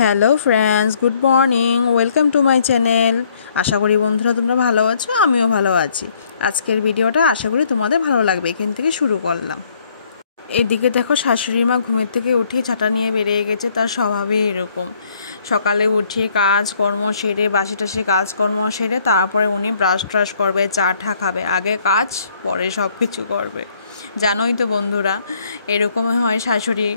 Hello friends, good morning, welcome to my channel. আশা করি বন্ধুরা তোমরা ভালো আছো, আমিও ভালো আছি। আজকের ভিডিওটা আশা করি তোমাদের ভালো লাগবে, এখান থেকে শুরু করলাম। এদিকে দেখো, শাশুড়ি মা ঘুমের থেকে উঠিয়ে ছাতা নিয়ে বেরিয়ে গেছে। তার স্বভাবই এরকম, সকালে উঠিয়ে কাজকর্ম সেরে, বাসি টাসি কাজকর্ম সেরে তারপরে উনি ব্রাশ ট্রাশ করবে, চা ঠা খাবে। আগে কাজ, পরে সব কিছু করবে। জানোই তো বন্ধুরা, এরকমই হয় শাশুড়ি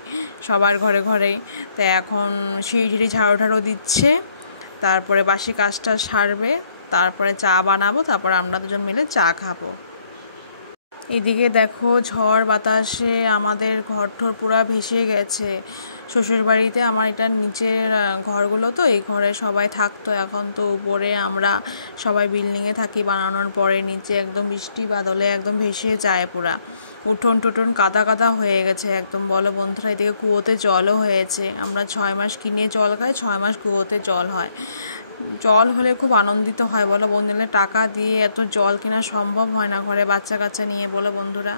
সবার ঘরে ঘরে। তো এখন সিঁড়ি ঝাড়ু ঝাড়ু দিচ্ছে, তারপরে বাসি কাজটা সারবে, তারপরে চা বানাবো, তারপরে আমরা দুজন মিলে চা খাবো। এদিকে দেখো, ঝড় বাতাসে আমাদের ঘরঠর পুরা ভেসে গেছে। শ্বশুরবাড়িতে আমার এটা নিচের ঘরগুলো, তো এই ঘরে সবাই থাকতো। এখন তো উপরে আমরা সবাই বিল্ডিংয়ে থাকি বানানোর পরে। নিচে একদম বৃষ্টি বাদলে একদম ভেসে যায় পুরা। উঠোন টুটন কাদা কাদা হয়ে গেছে একদম। বলো বন্ধুরা, এদিকে কুয়োতে জলও হয়েছে। আমরা 6 মাস কিনে জল খাই, 6 মাস কুয়োতে জল হয়। জল হলে খুব আনন্দিত হয় বলো বন্ধুরা। টাকা দিয়ে এত জল কেনা সম্ভব হয় না ঘরে বাচ্চা কাচ্চা নিয়ে, বলো বন্ধুরা।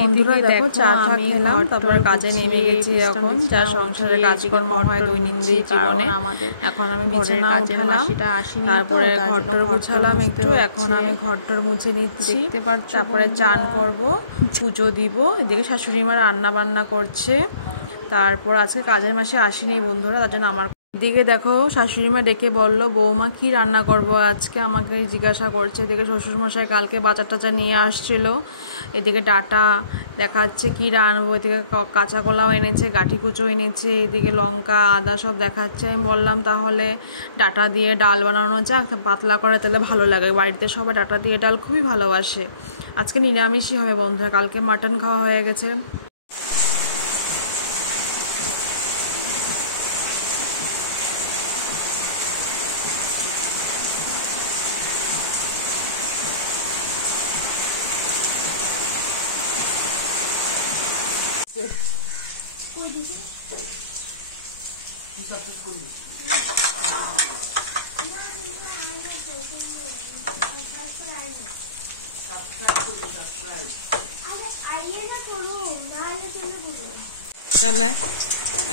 বন্ধুরা দেখো, চা টা খেলাম, তারপরে কাজে নেমে গেছি। এখন যা সংসারে কাজকর্ম হয় দৈনন্দিন জীবনে, এখন আমি ঘরের কাজ উঠালাম, তারপরে ঘরটর গুছালাম একটু। এখন আমি ঘরটর মুছে নিচ্ছি, তারপরে চান করব, পুজো দিব। এদিকে শাশুড়ি মা রান্না বান্না করছে। তারপর আজকে কাজের মাসে আসেনি বন্ধুরা, তার জন্য আমার এদিকে দেখো, শাশুড়ি মা ডেকে বললো, বৌমা কি রান্না করব আজকে, আমাকে জিজ্ঞাসা করছে। এদিকে শ্বশুরমশাই কালকে বাজার টাজার নিয়ে আসছিল। এদিকে ডাটা দেখাচ্ছে কি রান্নবো। এদিকে কাঁচা কলাও এনেছে, গাঠি কুচো এনেছে, এদিকে লঙ্কা আদা সব দেখাচ্ছে। আমি বললাম তাহলে ডাটা দিয়ে ডাল বানানো যাক, পাতলা করে, তাহলে ভালো লাগে। বাড়িতে সবাই ডাটা দিয়ে ডাল খুবই ভালোবাসে। আজকে নিরামিষই হবে বন্ধুরা, কালকে মাটন খাওয়া হয়ে গেছে।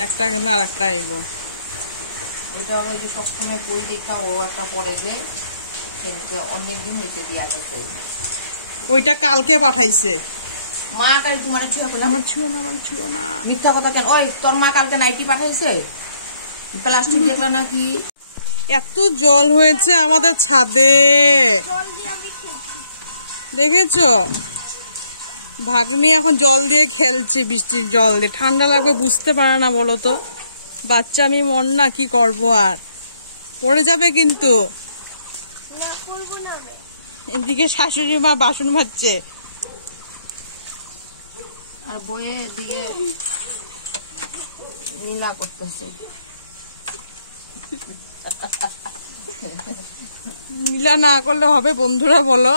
একটা নিলে আর একটা এলো। ওইটা হলো যে সবসময় ফুল দিকটা ও একটা পরে দেয়, অনেকদিন হয়েছে দিয়া গেছে। ওইটা কালকে পাঠাইছে মা। কাল তোমার ছুঁয়ে বলে আমার ছুঁয়ে না, আমার ছুঁয়ে না, মিথ্যা কথা কেন? ওই তোর মা কালকে নাইটি পাঠাইছে, প্লাস্টিক দেখলো নাকি? এত জল হয়েছে আমাদের ছাদে, দেখেছো? ভাগ্নি এখন জল দিয়ে খেলছে, বৃষ্টির জল দিয়ে। ঠান্ডা লাগবে বুঝতে পারে না বলো তো, বাচ্চা আমি মন না, কি করবো আর, পড়ে যাবে কিন্তু। এদিকে শাশুড়ি মা বাসন মাজছে, আর বইয়ে দিকে নীলা করতেছে। নীলা না করলে হবে বন্ধুরা, বলো?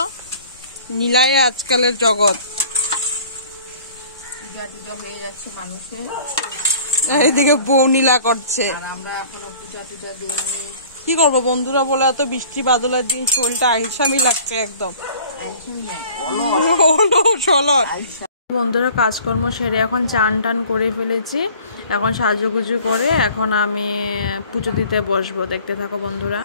নীলাই আজকালের জগৎ। হয়ে যাচ্ছে মানুষের, এদিকে বউ নীলা করছে, আর আমরা এখনো পূজা টুজা দিইনি। কি করবো বন্ধুরা বলো, এত বৃষ্টি বাদলের দিন শরীরটা আইসামি লাগছে একদম। বন্ধুরা কাজকর্ম সেরে এখন চান টান করে ফেলেছি। এখন সাজুগুজু করে এখন আমি পুজো দিতে বসবো। দেখতে থাকো বন্ধুরা।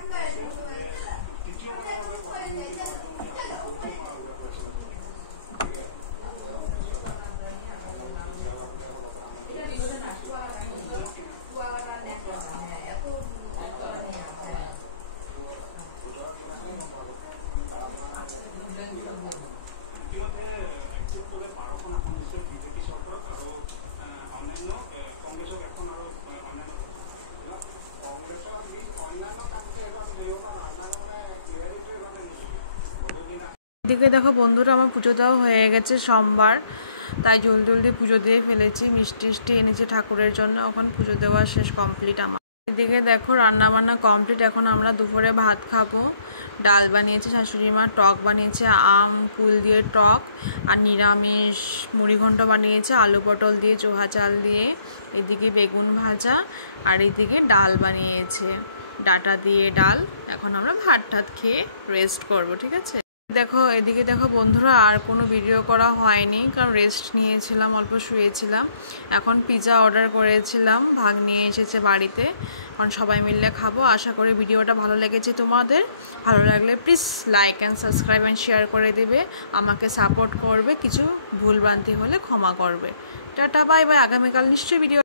এদিকে দেখো বন্ধুরা, আমার পুজো দেওয়া হয়ে গেছে সোমবার, তাই জলদি জলদি পুজো দিয়ে ফেলেছি। মিষ্টি মিষ্টি এনেছি ঠাকুরের জন্য, ওখানে পুজো দেওয়া শেষ কমপ্লিট আমার। এদিকে দেখো রান্না বান্না কমপ্লিট, এখন আমরা দুপুরে ভাত খাবো। ডাল বানিয়েছে শাশুড়ি মা, টক বানিয়েছে আম কুল দিয়ে টক, আর নিরামিষ মুড়িঘণ্ট বানিয়েছে আলু পটল দিয়ে চোহা চাল দিয়ে। এদিকে বেগুন ভাজা, আর এদিকে ডাল বানিয়েছে ডাটা দিয়ে ডাল। এখন আমরা ভাত টাত খেয়ে রেস্ট করবো, ঠিক আছে। এদিকে দেখো বন্ধুরা, আর কোনো ভিডিও করা হয়নি, কারণ রেস্ট নিয়েছিলাম, অল্প শুয়েছিলাম। এখন পিৎজা অর্ডার করেছিলাম, ভাগ নিয়ে এসেছে বাড়িতে, এখন সবাই মিলে খাবো। আশা করি ভিডিওটা ভালো লেগেছে তোমাদের। ভালো লাগলে please like and subscribe and share করে দেবে, আমাকে সাপোর্ট করবে, কিছু ভুলভ্রান্তি হলে ক্ষমা করবে। টাটা বাই বাই, আগামীকাল নিশ্চয়ই ভিডিও